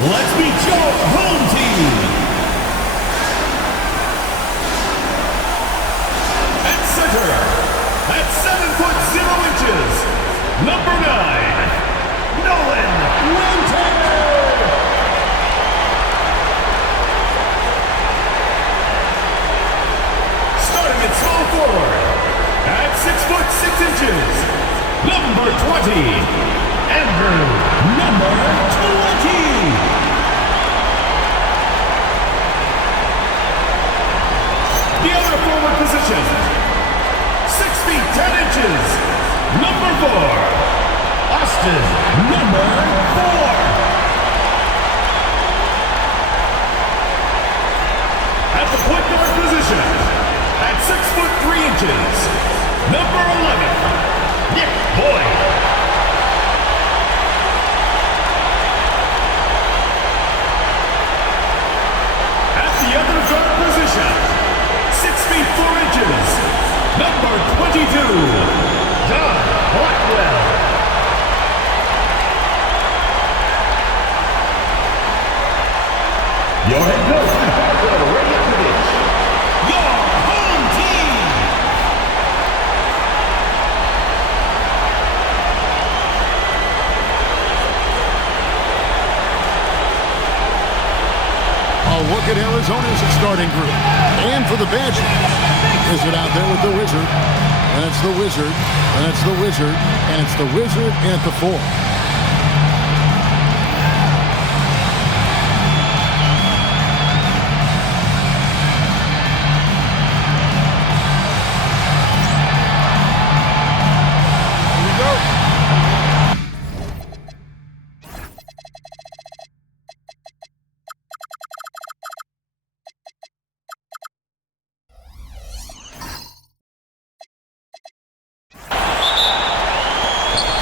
Let's meet your home team. At center, at 7'0", number 9, Nolan Winter. Starting at small forward, at 6'6", number 20, Andrew, number 20. The other forward position, 6 feet 10 inches, number 4, Austin, number 4. At the point guard position, at 6'3", number 11, Nick Boyd. The other guard position, 6 feet 4 inches, number 22, John Blackwell. Your head coach, Ray Yakovich. Your home team. Look at Arizona's starting group. And for the Badgers, is it out there with the Wizard? And it's the Wizard, and it's the Wizard, and it's the Wizard at the 4.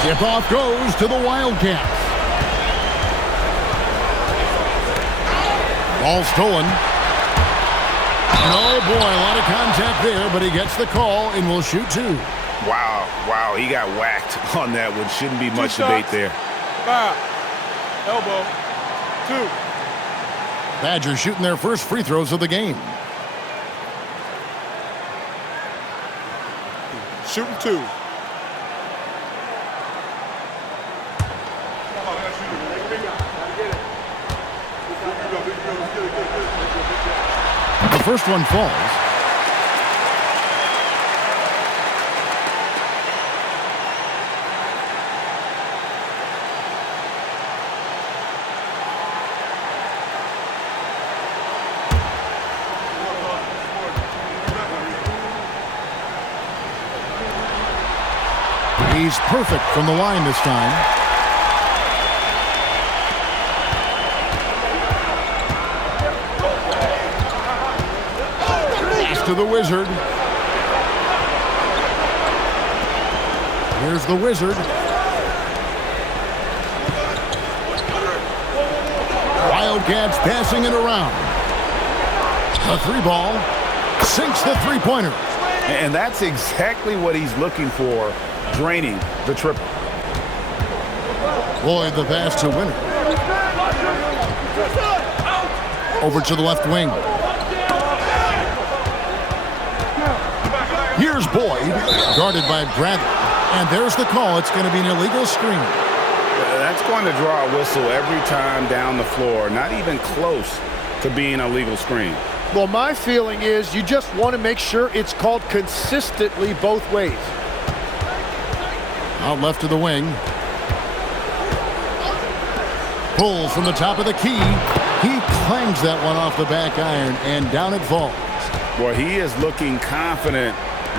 Tip-off goes to the Wildcats. Ball stolen. And oh boy, a lot of contact there, but he gets the call and will shoot 2. Wow, he got whacked on that one. Shouldn't be much debate there. Foul. Elbow. 2. Badgers shooting their first free throws of the game. Shooting 2. The first one falls. He's perfect from the line this time. To the Wizard. Here's the Wizard. Wildcats passing it around. The 3 ball sinks the 3-pointer. And that's exactly what he's looking for, draining the triple. Boyd the pass to Winter. Over to the left wing. Here's Boyd, guarded by Bradley. And there's the call. It's going to be an illegal screen. That's going to draw a whistle every time down the floor. Not even close to being a legal screen. Well, my feeling is you just want to make sure it's called consistently both ways. Out left to the wing. Pulls from the top of the key. He clangs that one off the back iron, and down it falls. Well, he is looking confident.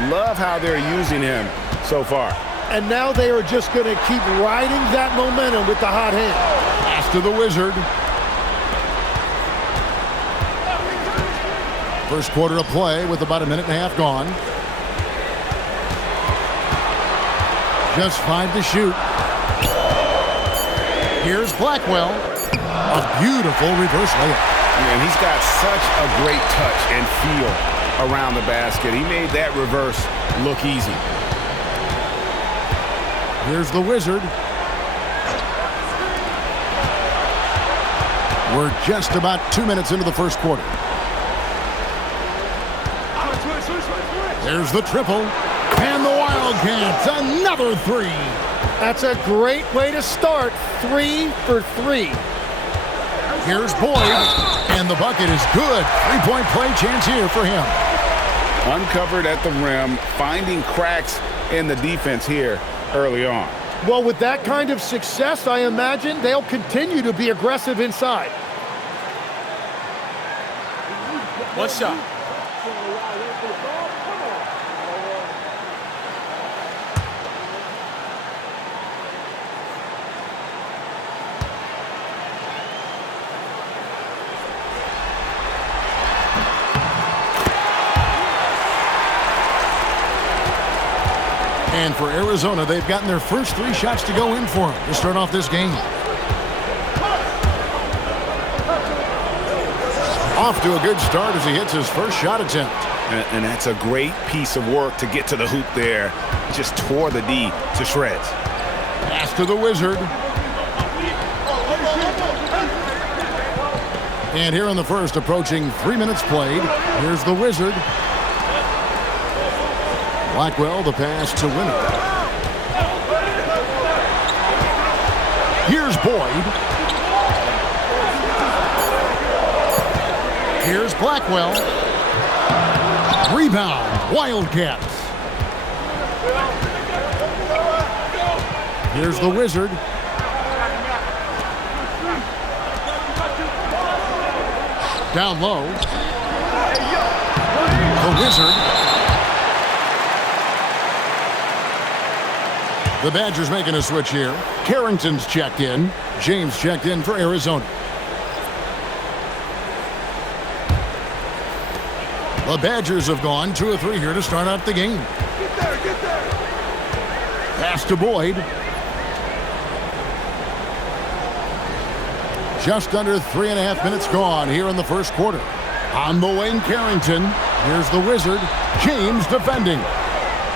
Love how they're using him so far. And now they are just going to keep riding that momentum with the hot hand. Pass to the Wizard. First quarter of play with about a minute and a half gone. Just 5 to shoot. Here's Blackwell. A beautiful reverse layup. And he's got such a great touch and feel around the basket. He made that reverse look easy. Here's the Wizard. We're just about 2 minutes into the first quarter. There's the triple. And the Wildcats, another three. That's a great way to start. 3 for 3. Here's Boyd, and the bucket is good. Three-point play chance here for him. Uncovered at the rim, finding cracks in the defense here early on. Well, with that kind of success, I imagine they'll continue to be aggressive inside. One shot. And for Arizona, they've gotten their first 3 shots to go in for them to start off this game. Off to a good start as he hits his first shot attempt. And that's a great piece of work to get to the hoop there. Just tore the D to shreds. Pass to the Wizard. And here in the first, approaching 3 minutes played, here's the Wizard. Blackwell, the pass to Winner. Here's Boyd. Here's Blackwell. Rebound, Wildcats. Here's the Wizard. Down low. The Wizard. The Badgers making a switch here. Carrington's checked in. James checked in for Arizona. The Badgers have gone 2 of 3 here to start out the game. Pass to Boyd. Just under 3.5 minutes gone here in the first quarter. On the wing, Carrington. Here's the Wizard. James defending.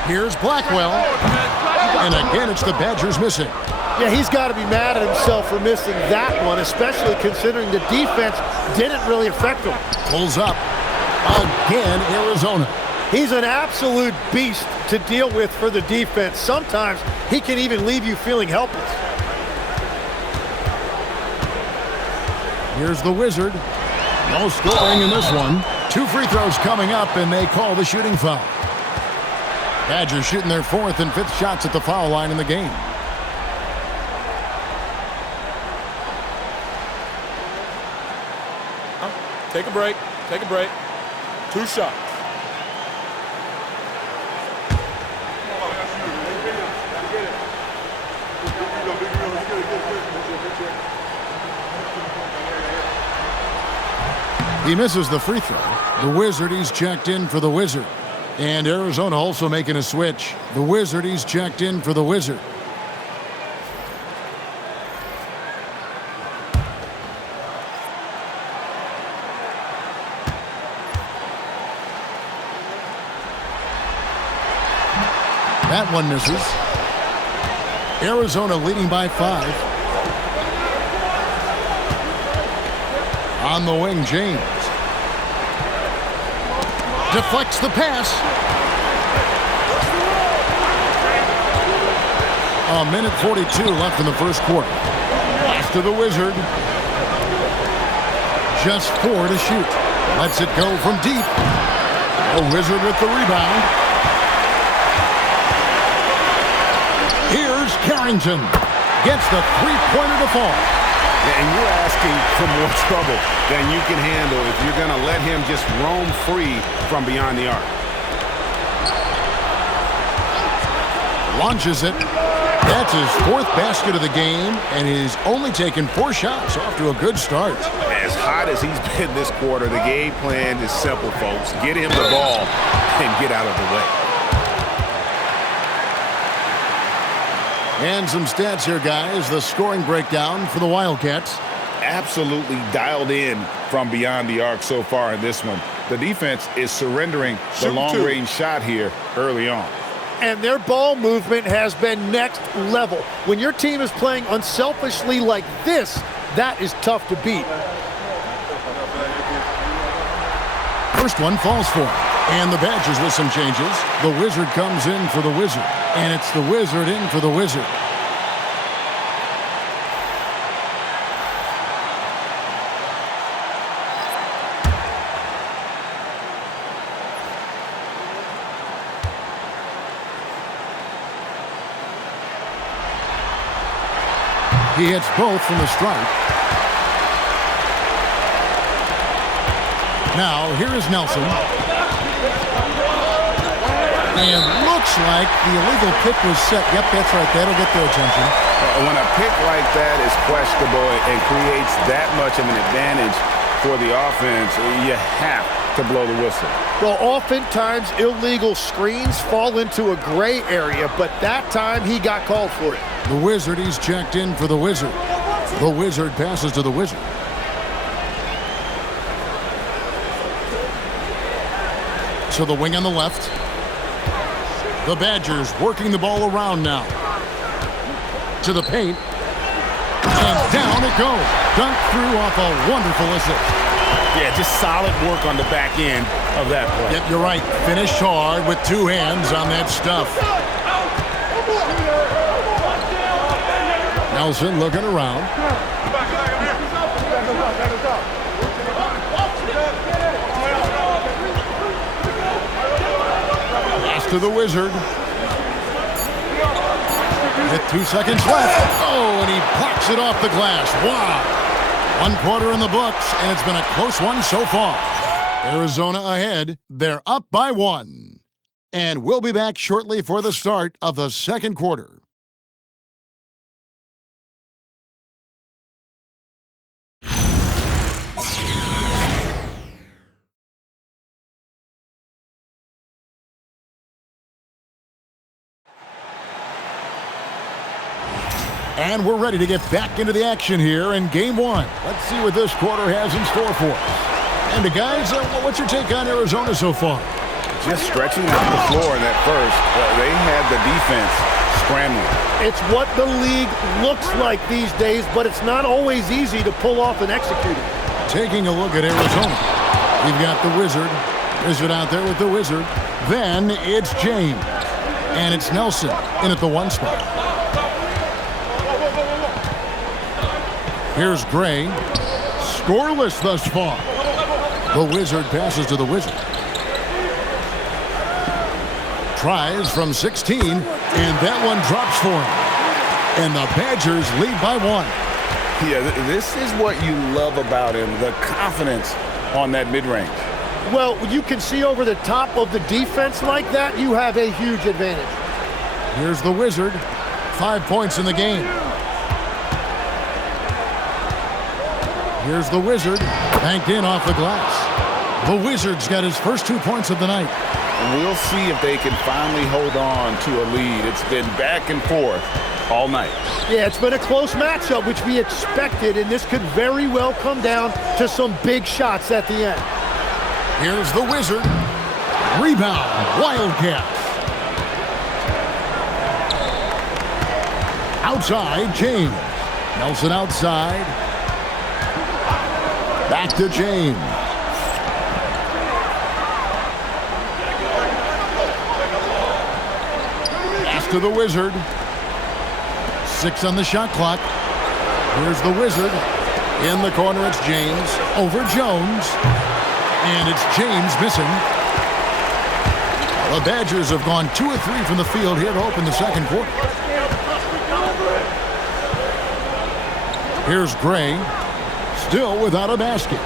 Here's Blackwell. And again, it's the Badgers missing. Yeah, he's got to be mad at himself for missing that one, especially considering the defense didn't really affect him. Pulls up. Again, Arizona. He's an absolute beast to deal with for the defense. Sometimes he can even leave you feeling helpless. Here's the Wizard. No scoring in this one. 2 free throws coming up, and they call the shooting foul. Badgers shooting their 4th and 5th shots at the foul line in the game. Take a break. Take a break. 2 shots. He misses the free throw. The Wizard, he's checked in for the Wizard. And Arizona also making a switch. The Wizard, he's checked in for the Wizard. That one misses. Arizona leading by 5. On the wing, James. Deflects the pass. A minute 42 left in the first quarter. Pass to the Wizard. Just 4 to shoot. Lets it go from deep. The Wizard with the rebound. Here's Carrington. Gets the three-pointer to fall. And you're asking for more trouble than you can handle if you're going to let him just roam free from beyond the arc. Launches it. That's his 4th basket of the game, and he's only taken 4 shots. Off to a good start. As hot as he's been this quarter, the game plan is simple, folks. Get him the ball and get out of the way. And some stats here, guys. The scoring breakdown for the Wildcats. Absolutely dialed in from beyond the arc so far in this one. The defense is surrendering the long-range shot here early on. And their ball movement has been next level. When your team is playing unselfishly like this, that is tough to beat. First one falls for him. And the Badgers with some changes. The Wizard comes in for the Wizard. And it's the Wizard in for the Wizard. He hits both from the stripe. Now, here is Nelson. And looks like the illegal kick was set. Yep, that's right. That'll get their attention. When a pick like that is questionable and creates that much of an advantage for the offense, you have to blow the whistle. Well, oftentimes illegal screens fall into a gray area, but that time he got called for it. The Wizard, he's checked in for the Wizard. The Wizard passes to the Wizard. So the wing on the left. The Badgers working the ball around now. To the paint. And down it goes. Dunked through off a wonderful assist. Yeah, just solid work on the back end of that play. Yep, you're right. Finished hard with two hands on that stuff. Nelson looking around. Pass to the Wizard. With 2 seconds left. Oh, and he blocks it off the glass. Wow. 1 quarter in the books, and it's been a close one so far. Arizona ahead. They're up by 1. And we'll be back shortly for the start of the second quarter. And we're ready to get back into the action here in Game 1. Let's see what this quarter has in store for us. And guys, what's your take on Arizona so far? Just stretching out the floor in that first. They had the defense scrambling. It's what the league looks like these days, but it's not always easy to pull off and execute it. Taking a look at Arizona. We've got the Wizard. Wizard out there with the Wizard. Then it's James. And it's Nelson in at the 1 spot. Here's Gray. Scoreless thus far. The Wizard passes to the Wizard. Tries from 16, and that one drops for him. And the Badgers lead by 1. Yeah, this is what you love about him, the confidence on that mid-range. Well, you can see over the top of the defense like that, you have a huge advantage. Here's the Wizard. 5 points in the game. Here's the Wizard, banked in off the glass. The Wizard's got his first 2 points of the night. And we'll see if they can finally hold on to a lead. It's been back and forth all night. Yeah, it's been a close matchup, which we expected, and this could very well come down to some big shots at the end. Here's the Wizard. Rebound, Wildcats. Outside, James. Nelson outside. Back to James. Pass to the Wizard. 6 on the shot clock. Here's the Wizard. In the corner, it's James. Over Jones. And it's James missing. The Badgers have gone 2 of 3 from the field here to open the second quarter. Here's Gray. Still without a basket.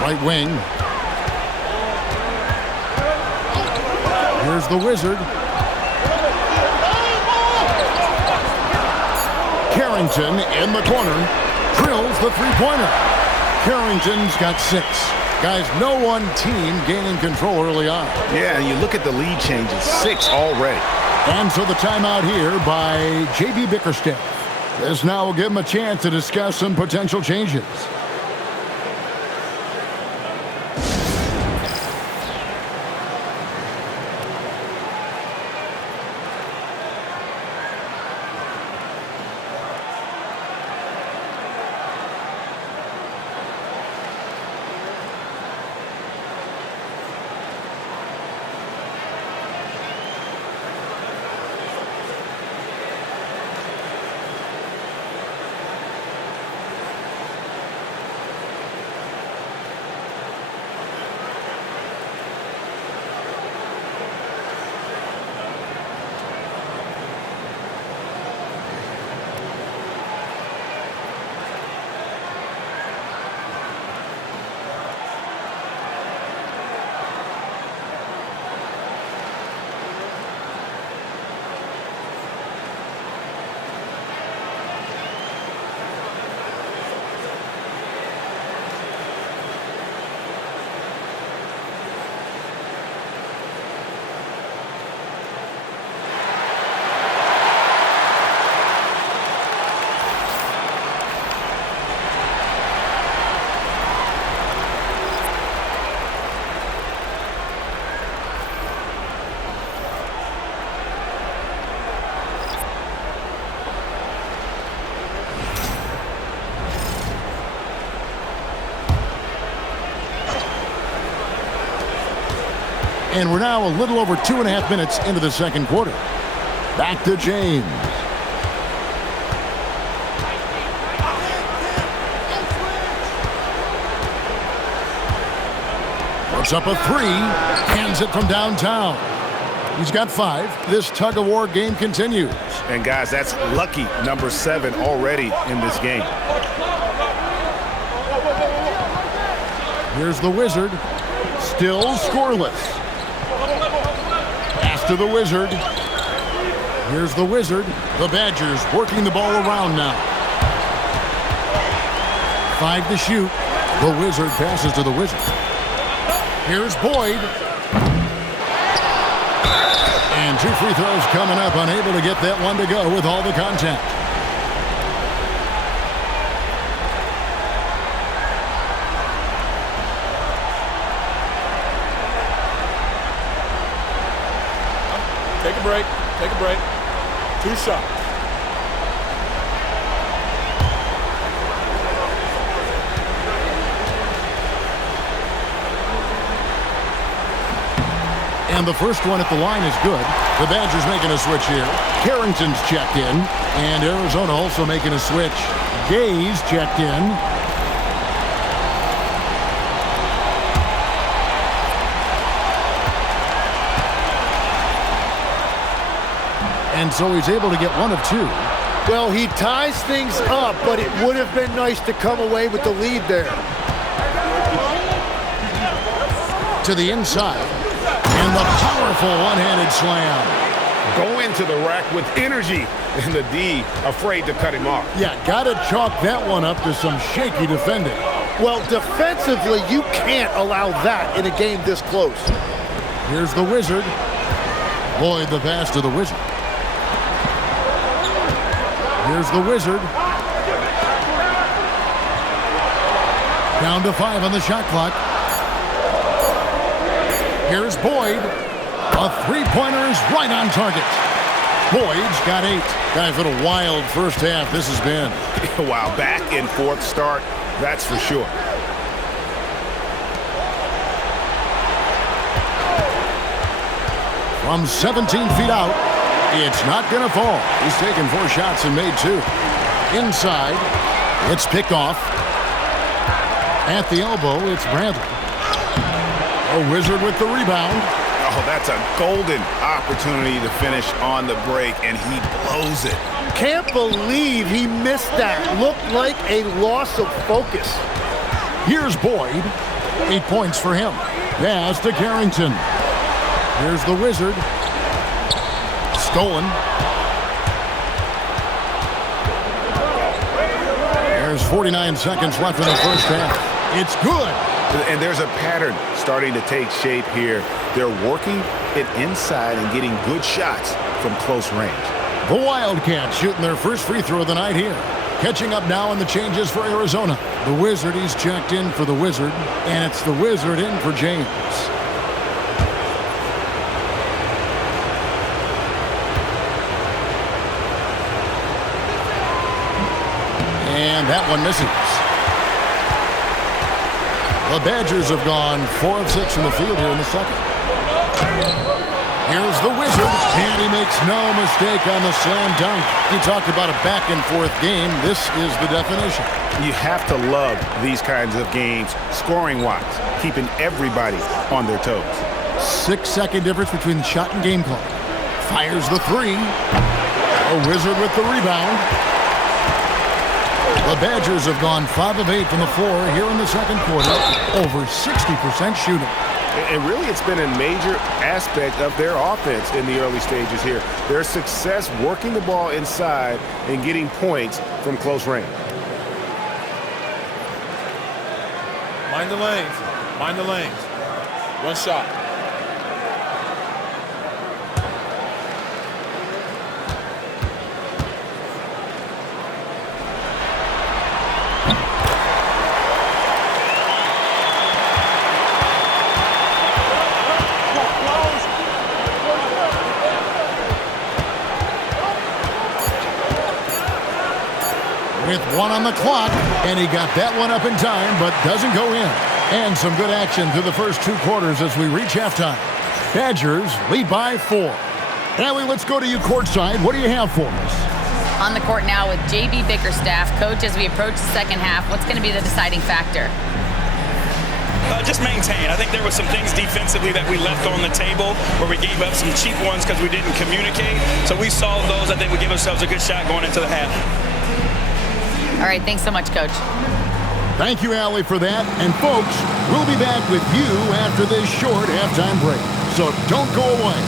Right wing. Here's the Wizard. Carrington in the corner. Drills the three-pointer. Carrington's got 6. Guys, no one team gaining control early on. Yeah, and you look at the lead changes. 6 already. And so the timeout here by J.B. Bickerstaff. This now will give him a chance to discuss some potential changes. And we're now a little over 2.5 minutes into the second quarter. Back to James. Puts up a three. Hands it from downtown. He's got 5. This tug-of-war game continues. And, guys, that's lucky number 7 already in this game. Here's the Wizard. Still scoreless. Pass to the Wizard. Here's the Wizard. The Badgers working the ball around now. 5 to shoot. The Wizard passes to the Wizard. Here's Boyd. And 2 free throws coming up. Unable to get that one to go with all the contact. Take a break. Take a break. 2 shots. And the first one at the line is good. The Badgers making a switch here. Carrington's checked in. And Arizona also making a switch. Gay's checked in. And so he's able to get 1 of 2. Well, he ties things up, but it would have been nice to come away with the lead there. To the inside. And the powerful one-handed slam. Going to the rack with energy. And the D afraid to cut him off. Yeah, got to chalk that one up to some shaky defending. Well, defensively, you can't allow that in a game this close. Here's the Wizard. Boyd the pass to the Wizard. Here's the Wizard. Down to 5 on the shot clock. Here's Boyd. A three-pointer is right on target. Boyd's got 8. Guys, what a wild first half this has been. Wow, back and forth start, that's for sure. From 17 feet out, it's not going to fall. He's taken 4 shots and made 2. Inside, it's picked off. At the elbow, it's Bradley. A Wizard with the rebound. Oh, that's a golden opportunity to finish on the break, and he blows it. Can't believe he missed that. Looked like a loss of focus. Here's Boyd. 8 points for him. Pass to Carrington. Here's the Wizard. Stolen. There's 49 seconds left in the first half. It's good. And there's a pattern starting to take shape here. They're working it inside and getting good shots from close range. The Wildcats shooting their first free throw of the night here. Catching up now in the changes for Arizona. The Wizard, he's checked in for the Wizard. And it's the Wizard in for James. And that one misses. The Badgers have gone 4 of 6 from the field here in the second. Here's the Wizard, and he makes no mistake on the slam dunk. He talked about a back-and-forth game. This is the definition. You have to love these kinds of games, scoring-wise, keeping everybody on their toes. 6-second difference between the shot and game clock. Fires the 3. A Wizard with the rebound. The Badgers have gone 5 of 8 from the floor here in the second quarter. Over 60% shooting. And really, it's been a major aspect of their offense in the early stages here. Their success working the ball inside and getting points from close range. Mind the lanes. Mind the lanes. 1 shot. With 1 on the clock, and he got that one up in time, but doesn't go in. And some good action through the first 2 quarters as we reach halftime. Badgers lead by 4. Allie, let's go to you courtside. What do you have for us? On the court now with J.B. Bickerstaff. Coach, as we approach the second half, what's going to be the deciding factor? Just maintain. I think there were some things defensively that we left on the table where we gave up some cheap ones because we didn't communicate. So we solved those. I think we give ourselves a good shot going into the half. All right, thanks so much, Coach. Thank you, Allie, for that. And folks, we'll be back with you after this short halftime break. So don't go away.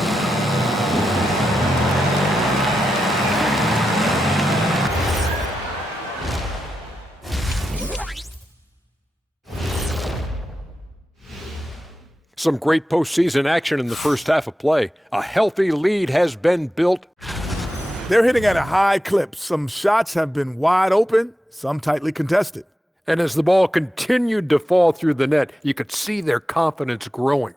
Some great postseason action in the first half of play. A healthy lead has been built. They're hitting at a high clip. Some shots have been wide open, some tightly contested. And as the ball continued to fall through the net, you could see their confidence growing.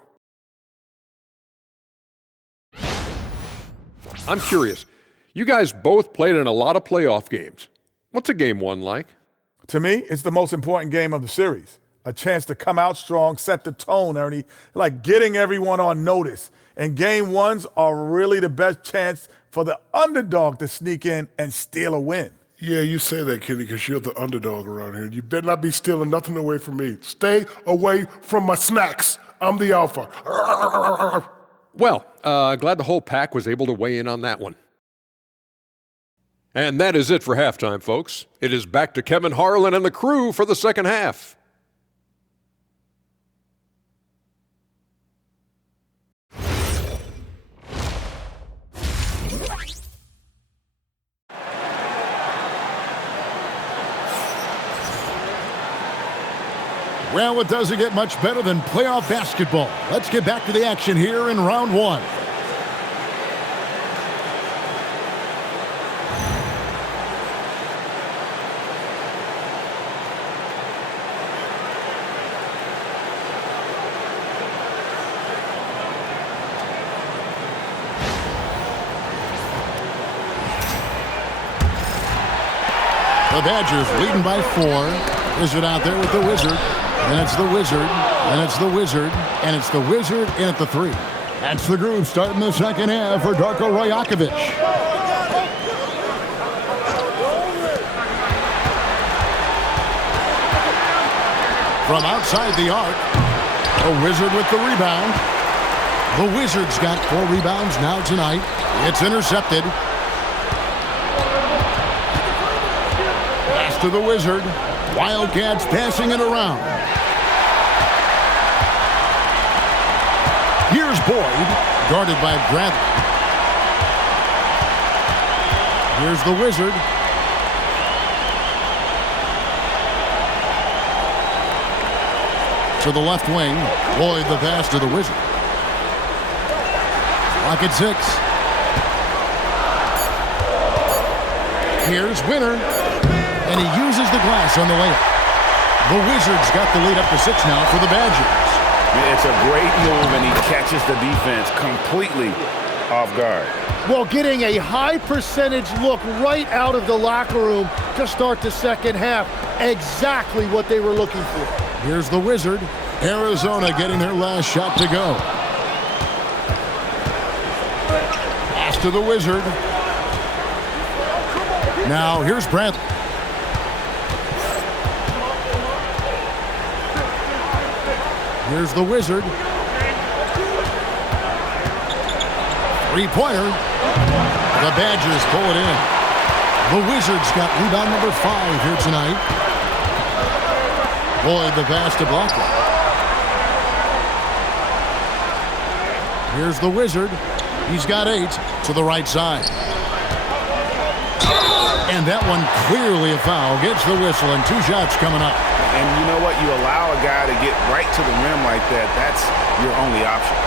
I'm curious. You guys both played in a lot of playoff games. What's a game one like? To me, it's the most important game of the series. A chance to come out strong, set the tone, Ernie, like getting everyone on notice. And game ones are really the best chance for the underdog to sneak in and steal a win. Yeah, you say that, Kenny, because you're the underdog around here. You better not be stealing nothing away from me. Stay away from my snacks. I'm the alpha. Well, glad the whole pack was able to weigh in on that one. And that is it for halftime, folks. It is back to Kevin Harlan and the crew for the second half. Well, it doesn't get much better than playoff basketball. Let's get back to the action here in round one. The Badgers leading by 4. Wizard out there with the Wizard. And it's the Wizard, and it's the Wizard, and it's the Wizard in at the 3. That's the groove starting the second half for Darko Rajakovic. From outside the arc, the Wizard with the rebound. The Wizard's got 4 rebounds now tonight. It's intercepted. Pass to the Wizard. Wildcats passing it around. Here's Boyd, guarded by Bradley. Here's the Wizard. To the left wing, Boyd the pass to the Wizard. Clock at 6. Here's Winner, and he uses the glass on the layup. The Wizards got the lead up to 6 now for the Badgers. It's a great move, and he catches the defense completely off guard. Well, getting a high percentage look right out of the locker room to start the second half. Exactly what they were looking for. Here's the Wizard. Arizona getting their last shot to go. Pass to the Wizard. Now here's Bradley. Here's the Wizard. Three-pointer. The Badgers pull it in. The Wizards got rebound number 5 here tonight. Boyd the pass to Blackwell. Here's the Wizard. He's got 8 to the right side. And that one clearly a foul. Gets the whistle and 2 shots coming up. And you know what? You allow a guy to get right to the rim like that. That's your only option.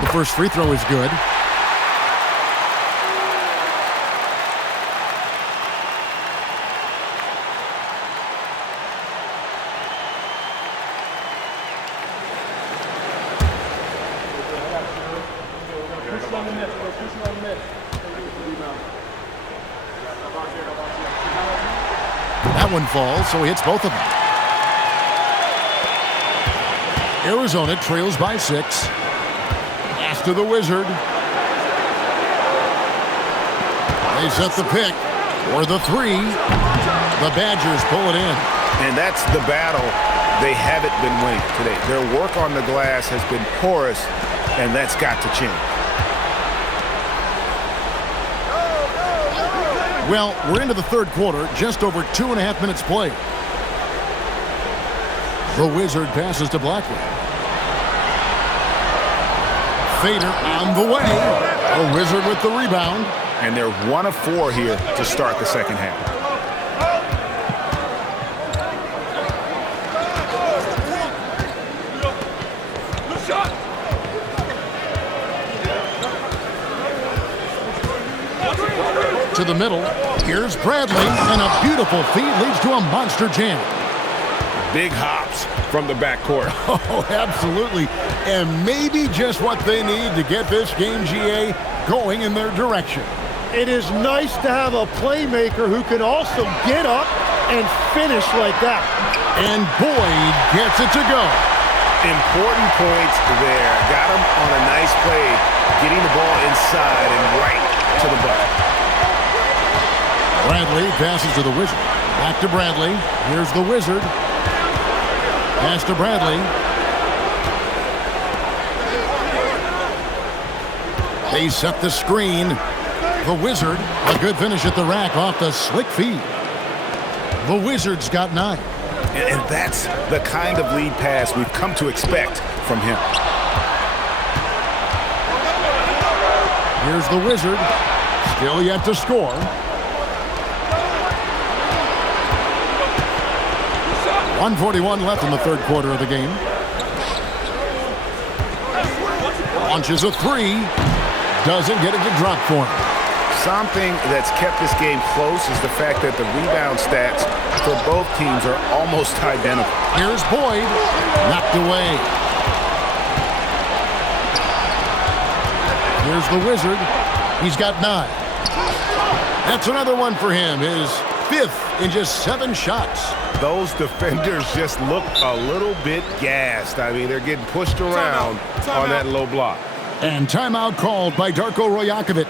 The first free throw is good. That one falls, so he hits both of them. Arizona trails by 6. Pass to the Wizard. They set the pick for the 3. The Badgers pull it in. And that's the battle they haven't been winning today. Their work on the glass has been porous, and that's got to change. Well, we're into the third quarter, just over 2.5 minutes played. The Wizard passes to Blackwell. Fader on the way. The Wizard with the rebound. And they're 1 of 4 here to start the second half. To the middle. Here's Bradley, and a beautiful feed leads to a monster jam. Big hops from the backcourt. Oh, absolutely. And maybe just what they need to get this game, GA, going in their direction. It is nice to have a playmaker who can also get up and finish like that. And Boyd gets it to go. Important points there. Got him on a nice play, getting the ball inside and right to the bucket. Bradley passes to the Wizard. Back to Bradley. Here's the Wizard. Pass to Bradley. They set the screen. The Wizard, a good finish at the rack off the slick feed. The Wizard's got 9. And that's the kind of lead pass we've come to expect from him. Here's the Wizard. Still yet to score. 1:41 left in the third quarter of the game. Launches a 3. Doesn't get it to drop for him. Something that's kept this game close is the fact that the rebound stats for both teams are almost identical. Here's Boyd. Knocked away. Here's the Wizard. He's got 9. That's another one for him. His 5th in just 7 shots. Those defenders just look a little bit gassed. I mean, they're getting pushed around on that low block. And timeout called by Darko Rojakovic.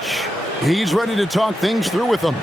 He's ready to talk things through with them.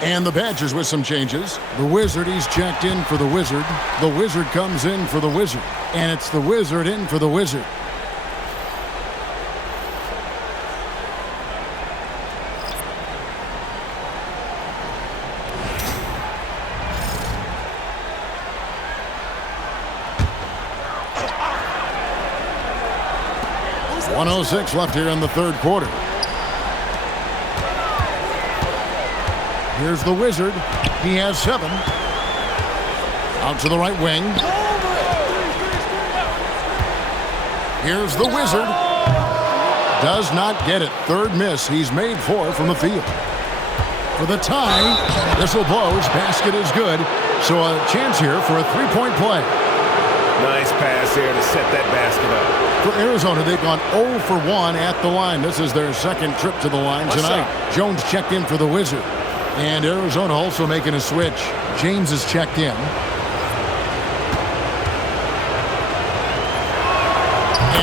And the Badgers with some changes. The Wizard, he's checked in for the Wizard. The Wizard comes in for the Wizard. And it's the Wizard in for the Wizard. .106 left here in the third quarter. Here's the Wizard. He has 7. Out to the right wing. Here's the Wizard. Does not get it. Third miss. He's made 4 from the field. For the tie, whistle blows. Basket is good. So a chance here for a 3-point play. Nice pass there to set that basket up. For Arizona, they've gone 0 for 1 at the line. This is their second trip to the line tonight. Jones checked in for the Wizard. And Arizona also making a switch. James is checked in.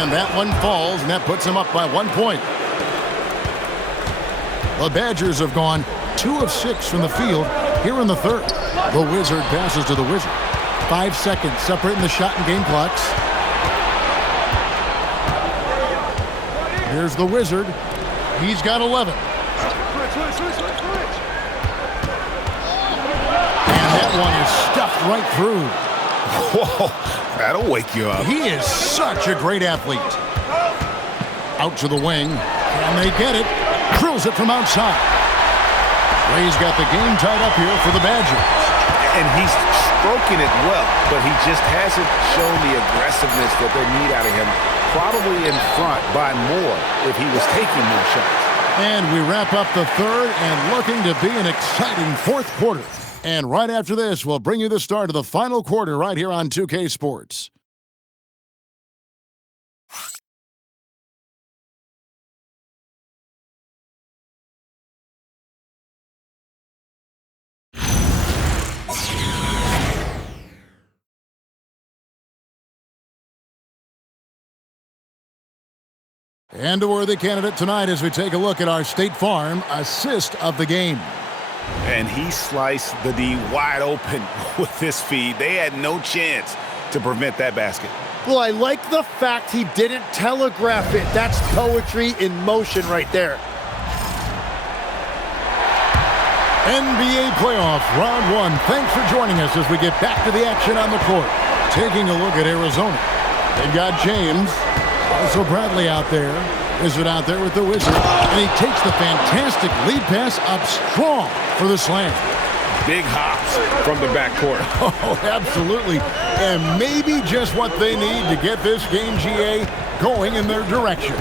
And that one falls, and that puts them up by 1 point. The Badgers have gone 2 of 6 from the field here in the third. The Wizard passes to the Wizard. 5 seconds separating the shot and game clocks. Here's the Wizard. He's got 11. And that one is stuffed right through. Whoa, that'll wake you up. He is such a great athlete. Out to the wing. Can they get it? Drills it from outside. Ray's got the game tied up here for the Badgers. And he's stroking it well, but he just hasn't shown the aggressiveness that they need out of him. Probably in front by more if he was taking more shots. And we wrap up the third and looking to be an exciting fourth quarter. And right after this, we'll bring you the start of the final quarter right here on 2K Sports. And a worthy candidate tonight as we take a look at our State Farm assist of the game. And he sliced the D wide open with this feed. They had no chance to prevent that basket. Well, I like the fact he didn't telegraph it. That's poetry in motion right there. NBA playoff round 1. Thanks for joining us as we get back to the action on the court. Taking a look at Arizona. They've got James. Also Bradley out there. Wizard out there with the Wizard. And he takes the fantastic lead pass up strong for the slam. Big hops from the backcourt. Oh, absolutely. And maybe just what they need to get this game, GA, going in their direction.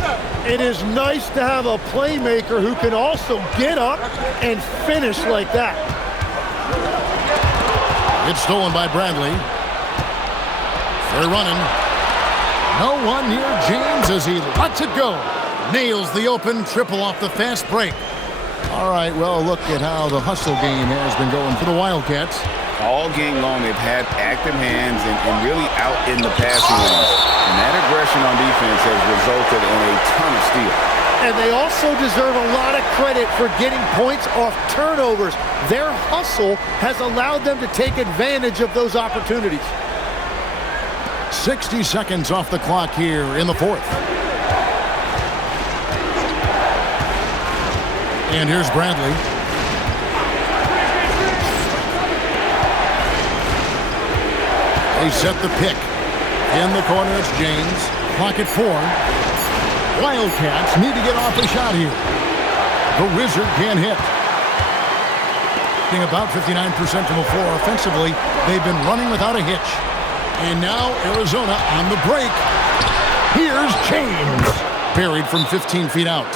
It is nice to have a playmaker who can also get up and finish like that. It's stolen by Bradley. They're running. No one near James as he lets it go. Nails the open triple off the fast break. All right, well, look at how the hustle game has been going for the Wildcats. All game long, they've had active hands and really out in the passing lanes. And that aggression on defense has resulted in a ton of steals. And they also deserve a lot of credit for getting points off turnovers. Their hustle has allowed them to take advantage of those opportunities. 60 seconds off the clock here in the fourth. And here's Bradley. They set the pick. In the corner, it's James. Clock at 4. Wildcats need to get off a shot here. The Wizard can't hit. About 59% from the floor offensively. They've been running without a hitch. And now Arizona on the break. Here's James. Buried from 15 feet out.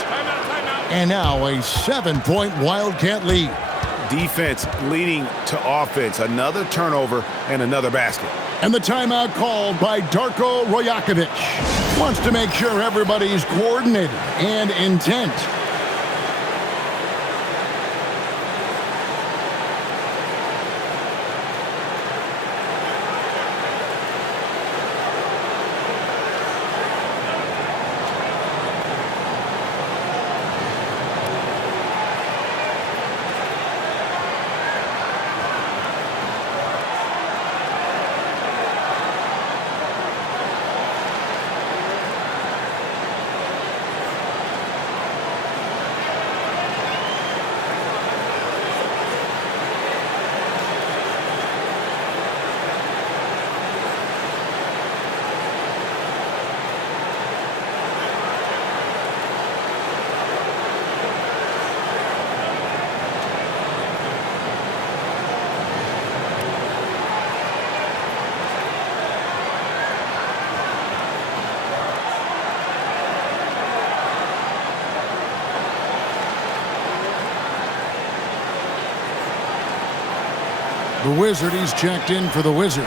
And now a 7-point Wildcat lead. Defense leading to offense. Another turnover and another basket. And the timeout called by Darko Rajakovic. Wants to make sure everybody's coordinated and intent. The Wizard, he's checked in for the Wizard.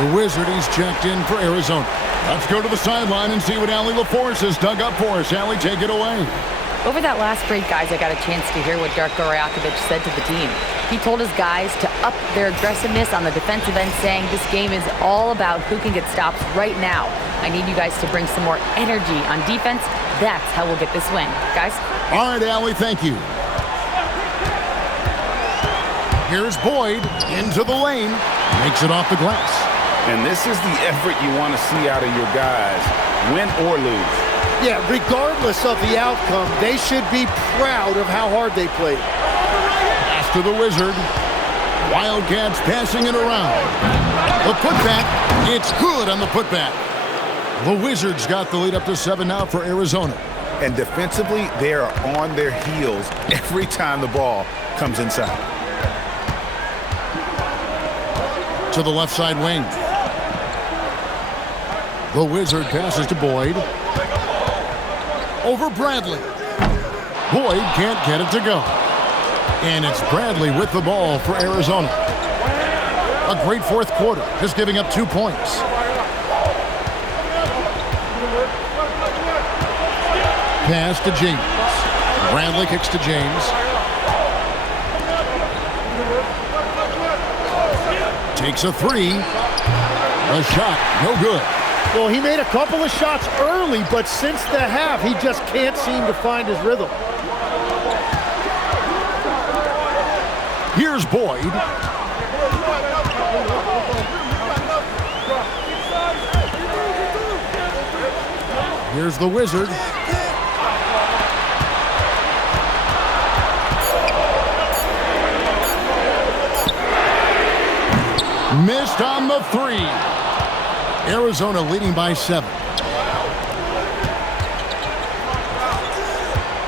The Wizard, he's checked in for Arizona. Let's go to the sideline and see what Allie LaForce has dug up for us. Allie, take it away. Over that last break, guys, I got a chance to hear what Darko Rajakovic said to the team. He told his guys to up their aggressiveness on the defensive end, saying this game is all about who can get stops right now. I need you guys to bring some more energy on defense. That's how we'll get this win. Guys? All right, Allie, thank you. Here's Boyd into the lane. Makes it off the glass. And this is the effort you want to see out of your guys, win or lose. Yeah, regardless of the outcome, they should be proud of how hard they played. Pass to the Wizard. Wildcats passing it around. The putback, it's good on the putback. The Wizards got the lead up to 7 now for Arizona. And defensively, they are on their heels every time the ball comes inside. To the left side wing. The Wizard passes to Boyd. Over Bradley. Boyd can't get it to go. And it's Bradley with the ball for Arizona. A great fourth quarter, just giving up 2 points. Pass to James. Bradley kicks to James. Takes a three. A shot, no good. Well, he made a couple of shots early, but since the half, he just can't seem to find his rhythm. Here's Boyd. Here's the Wizard. Missed on the three. Arizona leading by 7.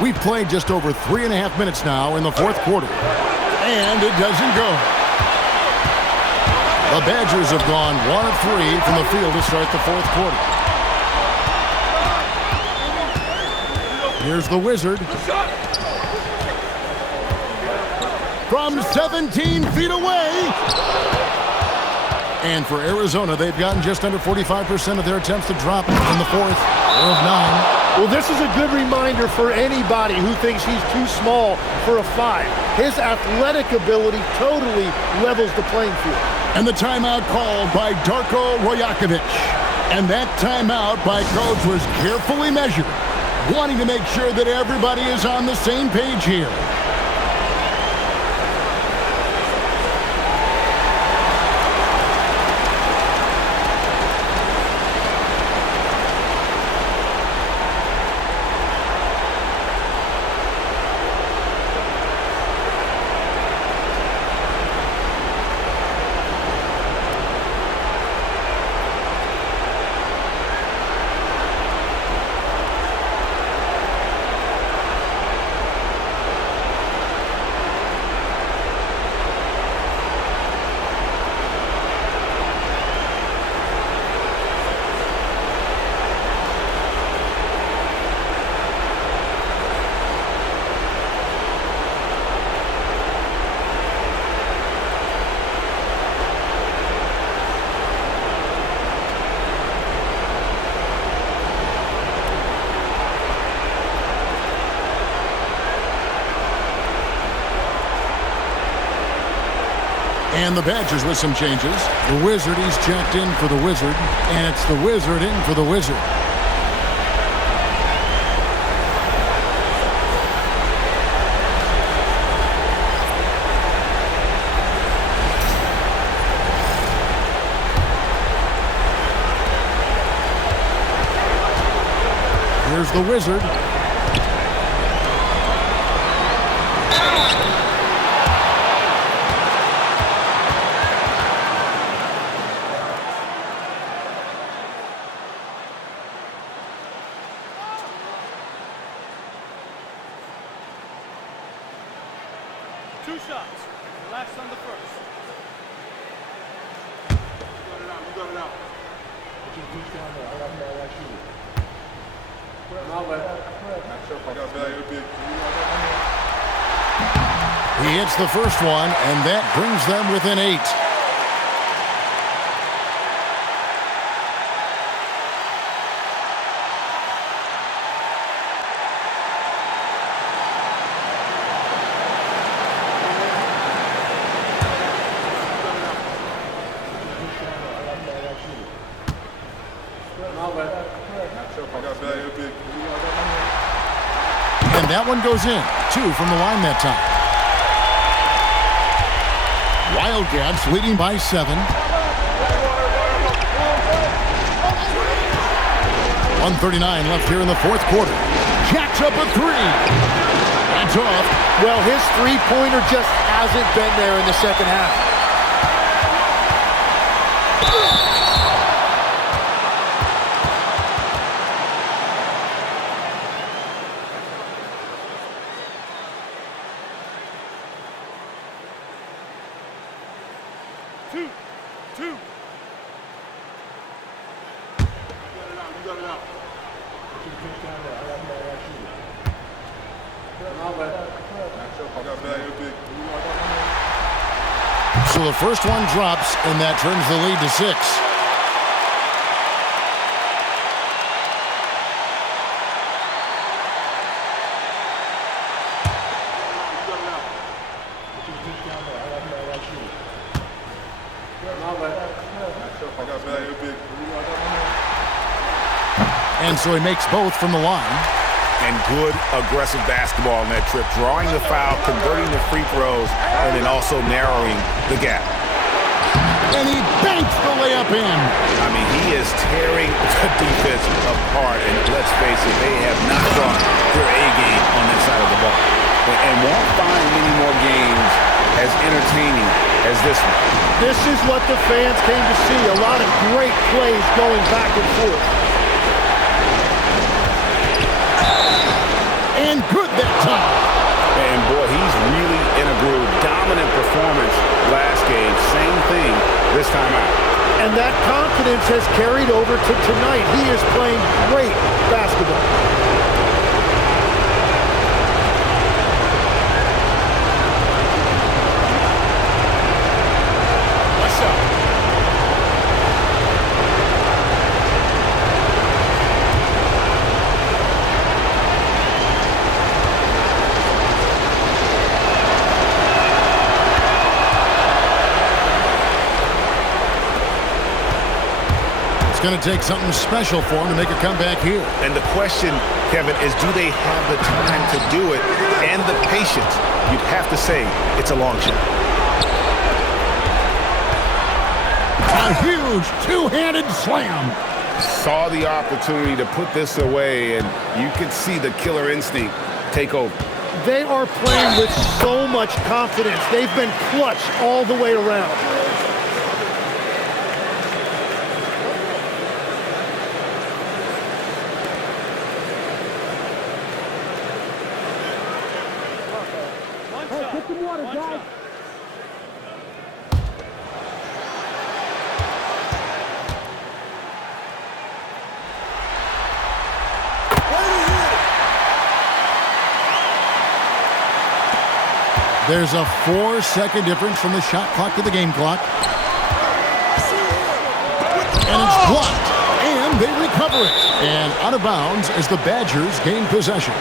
We've played just over 3.5 minutes now in the fourth quarter. And it doesn't go. The Badgers have gone 1 of 3 from the field to start the fourth quarter. Here's the Wizard. From 17 feet away. And for Arizona, they've gotten just under 45% of their attempts to drop in the fourth. 4 of 9. Well, this is a good reminder for anybody who thinks he's too small for a 5. His athletic ability totally levels the playing field. And the timeout called by Darko Rajakovic. And that timeout by coach was carefully measured, wanting to make sure that everybody is on the same page here. And the Badgers with some changes. The Wizard, he's checked in for the Wizard. And it's the Wizard in for the Wizard. Here's the Wizard. Two shots. Relax on the first. You got it out. He hits the first one, and that brings them within 8. And that one goes in. 2 from the line that time. Wildcats leading by 7. 1:39 left here in the fourth quarter. Jacks up a 3. That's off. Well, his three-pointer just hasn't been there in the second half. So the first one drops, and that turns the lead to 6. And so he makes both from the line. And good aggressive basketball on that trip, drawing the foul, converting the free throws, and then also narrowing the gap. And he banks the layup in. I mean, he is tearing the defense apart, and let's face it, they have not brought their A game on this side of the ball. And won't find many more games as entertaining as this one. This is what the fans came to see, a lot of great plays going back and forth. And good that time. And boy, he's really in a groove. Dominant performance last game. Same thing this time out. And that confidence has carried over to tonight. He is playing great basketball. Going to take something special for him to make a comeback here. And the question, Kevin, is do they have the time to do it and the patience? You'd have to say it's a long shot. A huge two-handed slam. Saw the opportunity to put this away, and you could see the killer instinct take over. They are playing with so much confidence. They've been clutch all the way around. There's a 4-second difference from the shot clock to the game clock. And it's blocked. And they recover it. And out of bounds as the Badgers gain possession.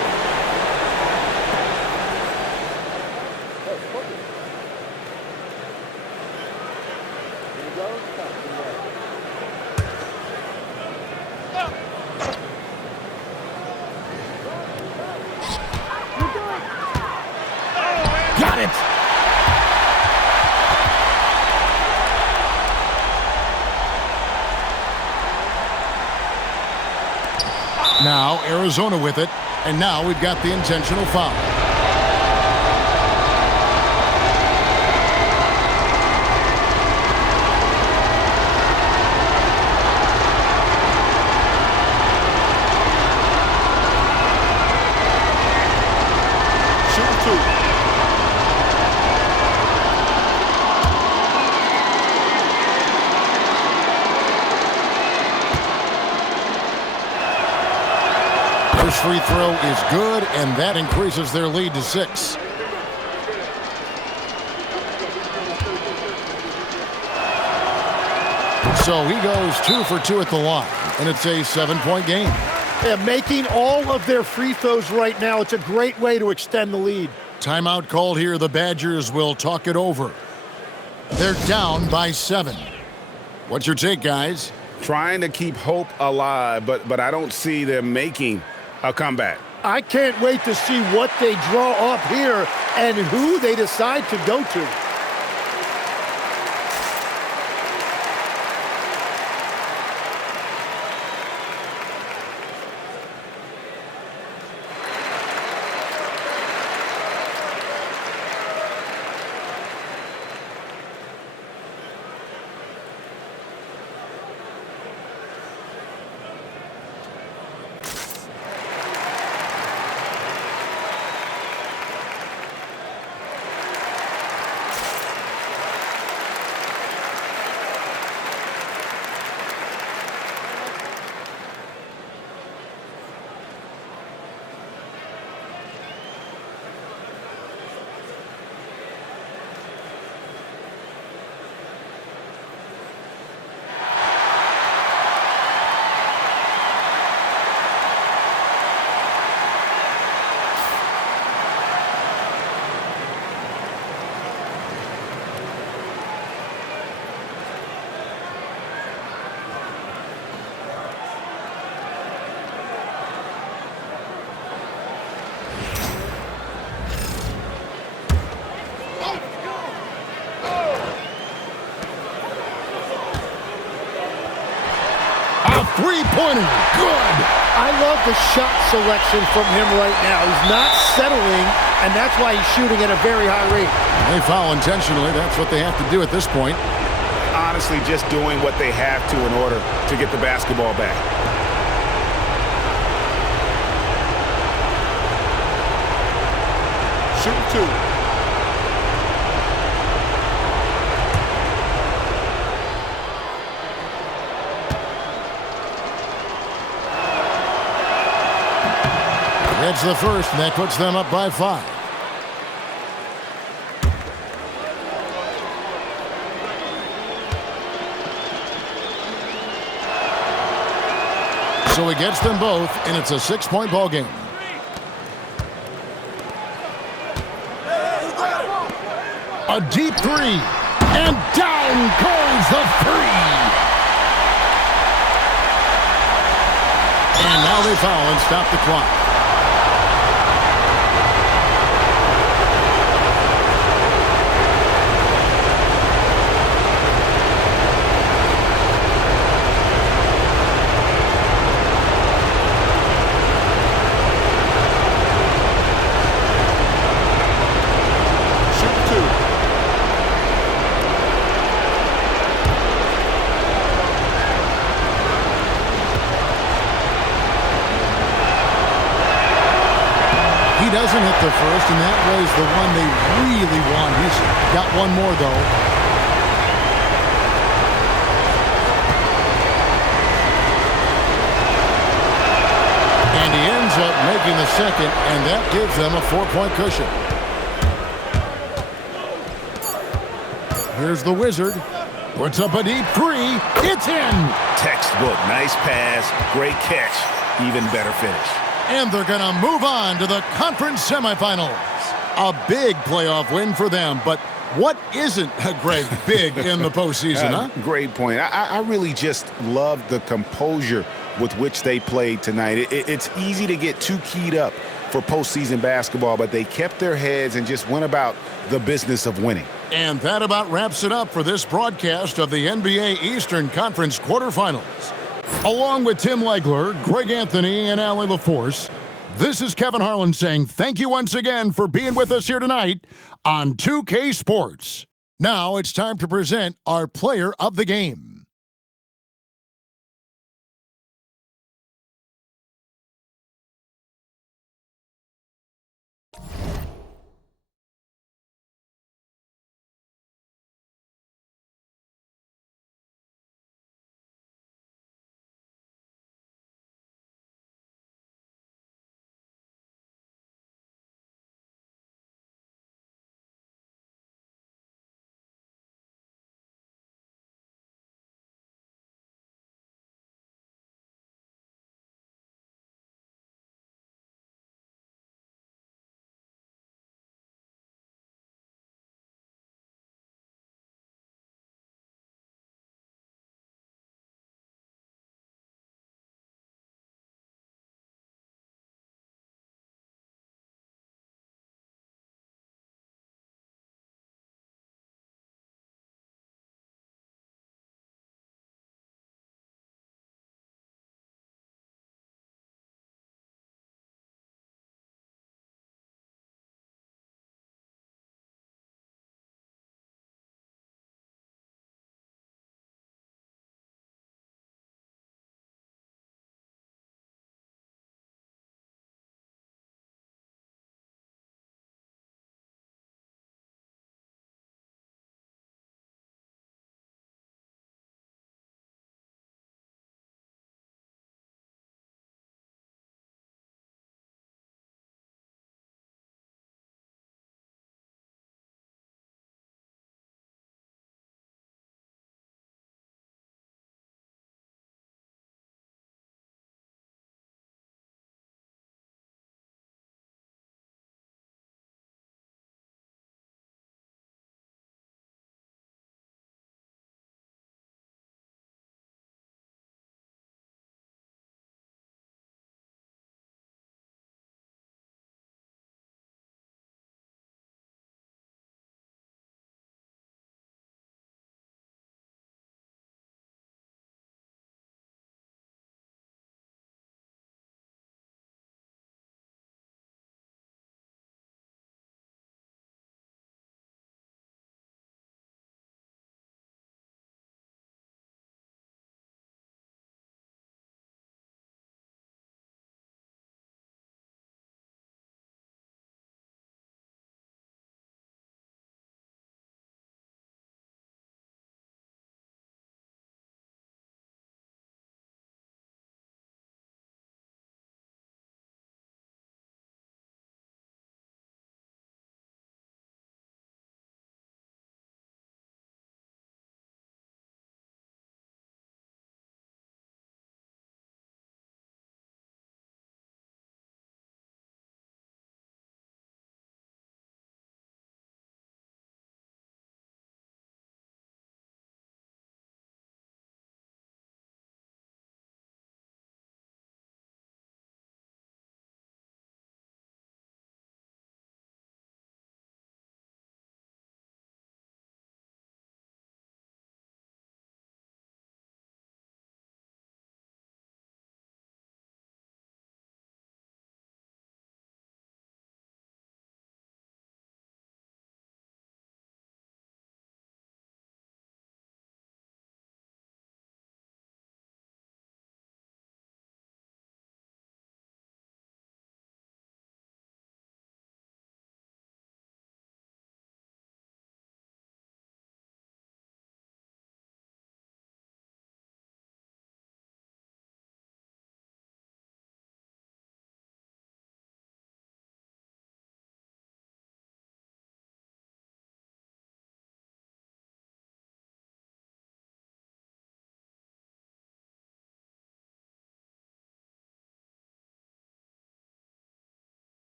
Got it! Now Arizona with it, and now we've got the intentional foul. First free throw is good, and that increases their lead to 6. So he goes 2 for 2 at the line, and it's a 7-point game. Yeah, making all of their free throws right now, it's a great way to extend the lead. Timeout called here. The Badgers will talk it over. They're down by 7. What's your take, guys? trying to keep hope alive, but I don't see them making a comeback. I can't wait to see what they draw up here and who they decide to go to. Three-pointer, good. I love the shot selection from him right now. He's not settling, and that's why he's shooting at a very high rate. They foul intentionally. That's what they have to do at this point. Honestly, just doing what they have to in order to get the basketball back. Shoot two. That's the first, and that puts them up by 5. So he gets them both, and it's a 6-point ball game. A deep three, and down goes the three. And now they foul and stop the clock. Doesn't hit the first, and that was the one they really want. He's got one more, though. And he ends up making the second, and that gives them a 4-point cushion. Here's the Wizard. Puts up a deep three. It's in. Textbook. Nice pass. Great catch. Even better finish. And they're going to move on to the conference semifinals. A big playoff win for them, but what isn't, Greg, big in the postseason, huh? Great point. I really just love the composure with which they played tonight. It's easy to get too keyed up for postseason basketball, but they kept their heads and just went about the business of winning. And that about wraps it up for this broadcast of the NBA Eastern Conference quarterfinals. Along with Tim Legler, Greg Anthony, and Allie LaForce, this is Kevin Harlan saying thank you once again for being with us here tonight on 2K Sports. Now it's time to present our player of the game.